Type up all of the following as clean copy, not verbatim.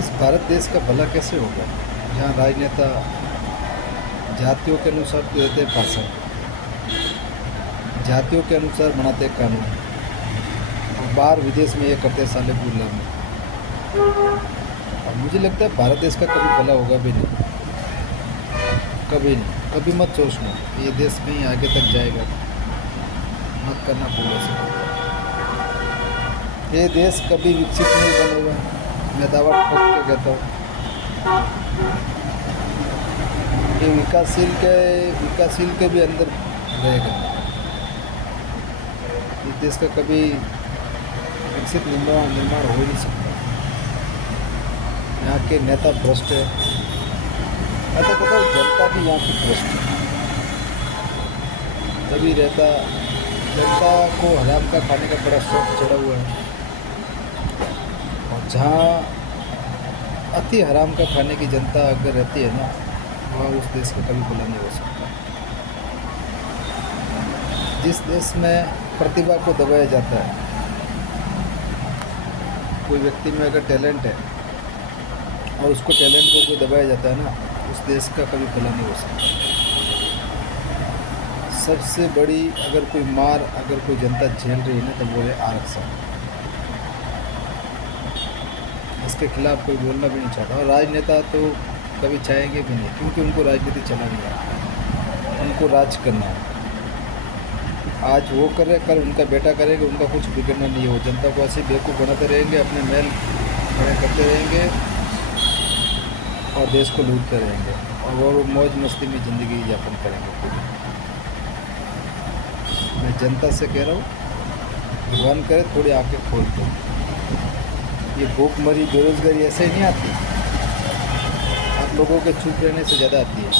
इस भारत देश का भला कैसे होगा जहाँ राजनेता जातियों के अनुसार तो देते भाषण, जातियों के अनुसार बनाते कानून और बाहर विदेश में ये करते साले गुलामी। और मुझे लगता है भारत देश का कभी भला होगा भी नहीं, कभी नहीं, कभी मत सोचना ये देश कहीं आगे तक जाएगा, मत करना भूल से। ये देश कभी विकसित नहीं बनेगा, मैं दावा ठोक के कहता हूँ। ये विकासशील के भी अंदर रहेगा। इस देश का कभी विकसित निर्माण हो ही नहीं सकता। यहाँ के नेता भ्रष्ट है, ऐसा कहता हूँ जनता भी यहाँ की भ्रष्ट है। तभी जनता को हराम का खाने का बड़ा शौक चढ़ा हुआ है, और जहाँ अति हराम का खाने की जनता अगर रहती है ना, वह उस देश का कभी भला नहीं हो सकता। जिस देश में प्रतिभा को दबाया जाता है, कोई व्यक्ति में अगर टैलेंट है और उसको टैलेंट को कोई दबाया जाता है ना, उस देश का कभी भला नहीं हो सकता। सबसे बड़ी अगर कोई मार अगर कोई जनता झेल रही है ना, तो वो है आरक्षण। इसके खिलाफ कोई बोलना भी नहीं चाहता, और राजनेता तो कभी चाहेंगे भी नहीं, क्योंकि उनको राजनीति चलानी है, उनको राज करना है। आज वो करे, कल उनका बेटा करेगा, उनका कुछ बिगड़ना नहीं है। वो जनता को ऐसे बेवकूफ़ बनाते रहेंगे, अपने महल खड़े करते रहेंगे और देश को लूटते रहेंगे, और वो मौज मस्ती में ज़िंदगी यापन करेंगे पूरी। मैं जनता से कह रहा हूँ, भगवान करे थोड़ी आंखें खोल दो। ये भूखमरी बेरोजगारी ऐसे ही नहीं आती, आप लोगों के चुप रहने से ज़्यादा आती है।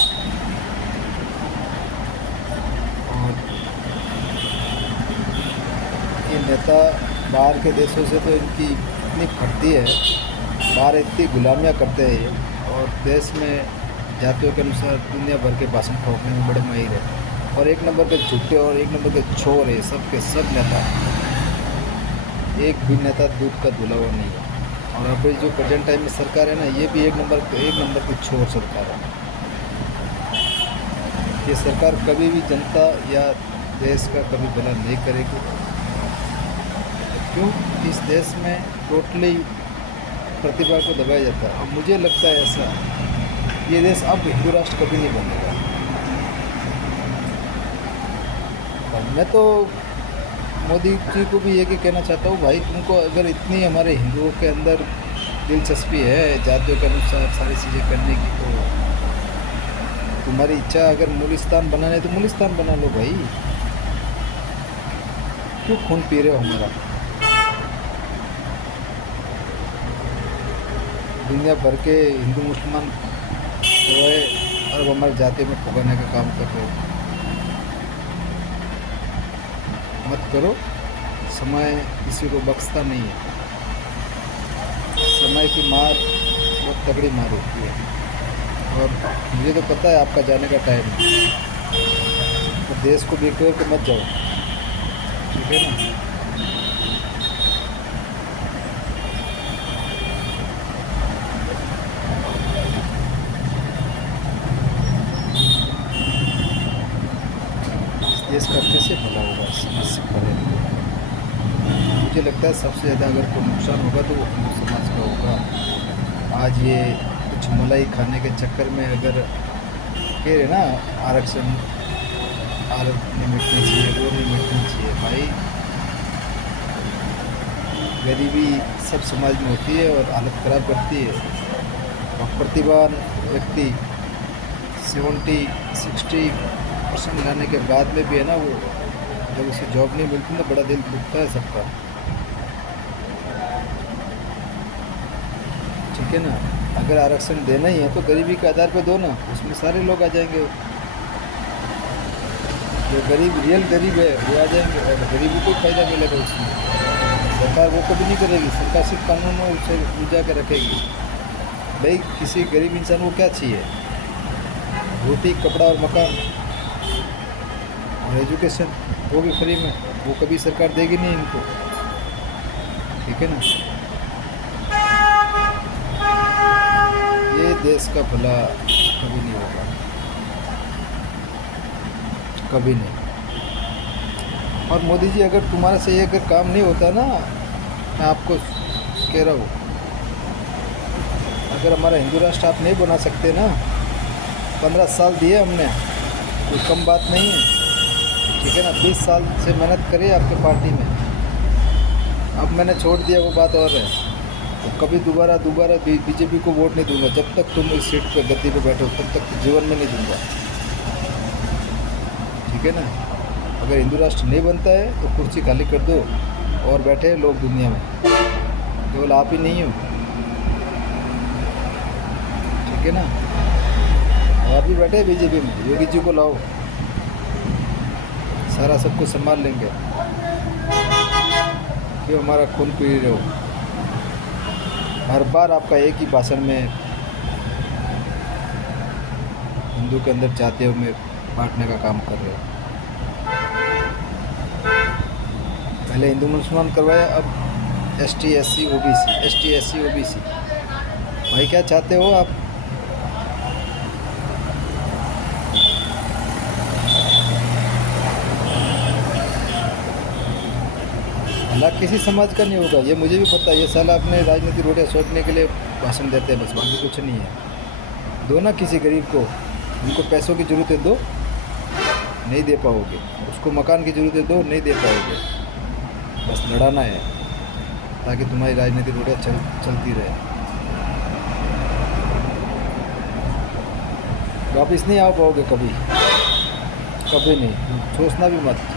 और ये नेता बाहर के देशों से तो इनकी इतनी फटती है, बाहर इतनी गुलामियाँ करते हैं, और देश में जातियों के अनुसार दुनिया भर के भाषण ठोकने में बड़े माहिर है, और एक नंबर के झूठे और एक नंबर के छोर है सब के सब नेता। एक भी नेता दूध का धुला हुआ नहीं है। और अभी जो प्रेजेंट टाइम में सरकार है ना, ये भी एक नंबर की छोर सरकार है। ये सरकार कभी भी जनता या देश का कभी भला नहीं करेगी, क्यों? इस देश में टोटली प्रतिभा को दबाया जाता है। और मुझे लगता है ऐसा, ये देश अब हिंदू राष्ट्र कभी नहीं बनेगा। और मैं तो मोदी जी को भी ये कहना चाहता हूँ, भाई तुमको अगर इतनी हमारे हिंदुओं के अंदर दिलचस्पी है जातियों के अनुसार सारी चीज़ें करने की, तो तुम्हारी इच्छा अगर मूलिस्तान बनाना है तो मूलिस्तान बना लो भाई। क्यों खून पी रहे हो हमारा? दुनिया भर के हिंदू मुसलमान रोए और वो हमारी जाति में फुगाने का काम कर रहे हो। मत करो, समय किसी को बख्शता नहीं है। समय की मार बहुत तगड़ी मार होती है, और मुझे तो पता है आपका जाने का टाइम है, तो देश को बेकार के मत जाओ, ठीक है ना? देश का कैसे भला होगा समाज से परे? मुझे लगता है सबसे ज़्यादा अगर कोई नुकसान होगा तो वो हिंदू समाज का होगा। आज ये कुछ मलाई खाने के चक्कर में अगर कह रहे ना आरक्षण नहीं मिटना चाहिए, वो नहीं मिटना चाहिए, भाई गरीबी सब समाज में होती है और हालत ख़राब करती है। और प्रतिभावान व्यक्ति 70-60% लाने के बाद में भी है ना, वो जब उसे जॉब नहीं मिलती ना, बड़ा दिल दुखता है सबका, ठीक है ना? अगर आरक्षण देना ही है तो गरीबी के आधार पर दो ना, उसमें सारे लोग आ जाएंगे। जो गरीब रियल गरीब है वो आ जाएंगे, और गरीबी को फ़ायदा मिलेगा उसमें। सरकार वो कभी नहीं करेगी, सरकार सिर्फ कानून में उसे उलझा के रखेगी। भाई किसी गरीब इंसान को क्या चाहिए? रोटी, कपड़ा और मकान और एजुकेशन, वो भी फ्री में। वो कभी सरकार देगी नहीं इनको, ठीक है ना? देश का भला कभी नहीं होगा, कभी नहीं। और मोदी जी, अगर तुम्हारे से ये अगर काम नहीं होता ना, मैं आपको कह रहा हूँ, अगर हमारा हिंदू राष्ट्र आप नहीं बना सकते ना, 15 साल दिए हमने, कोई कम बात नहीं है, ठीक है ना। 20 साल से मेहनत करी आपके पार्टी में, अब मैंने छोड़ दिया, वो बात और है। तो कभी दोबारा बीजेपी को वोट नहीं दूंगा, जब तक तुम इस सीट पे गद्दी पे बैठो तब तक जीवन में नहीं दूंगा, ठीक है ना। अगर हिंदू राष्ट्र नहीं बनता है तो कुर्सी खाली कर दो, और बैठे हैं लोग दुनिया में, केवल आप ही नहीं हो, ठीक है ना। और भी बैठे हैं बीजेपी में, योगी जी को लाओ, सारा सब कुछ संभाल लेंगे। क्यों हमारा खून पी रहे हो? हर बार आपका एक ही भाषण में हिंदू के अंदर जातियों में बांटने का काम कर रहे हो। पहले हिंदू मुसलमान करवाया, अब एसटी एससी ओबीसी। भाई क्या चाहते हो आप? भला किसी समाज का नहीं होगा, ये मुझे भी पता है। ये साला अपने राजनीति रोटियां सोचने के लिए भाषण देते हैं, बस बाकी कुछ नहीं है। दो ना किसी गरीब को, उनको पैसों की ज़रूरत है, दो, नहीं दे पाओगे। उसको मकान की ज़रूरत है, दो, नहीं दे पाओगे। बस लड़ाना है ताकि तुम्हारी राजनीति रोटियां चलती रहे। वापिस नहीं आ पाओगे कभी, कभी नहीं, सोचना भी मत।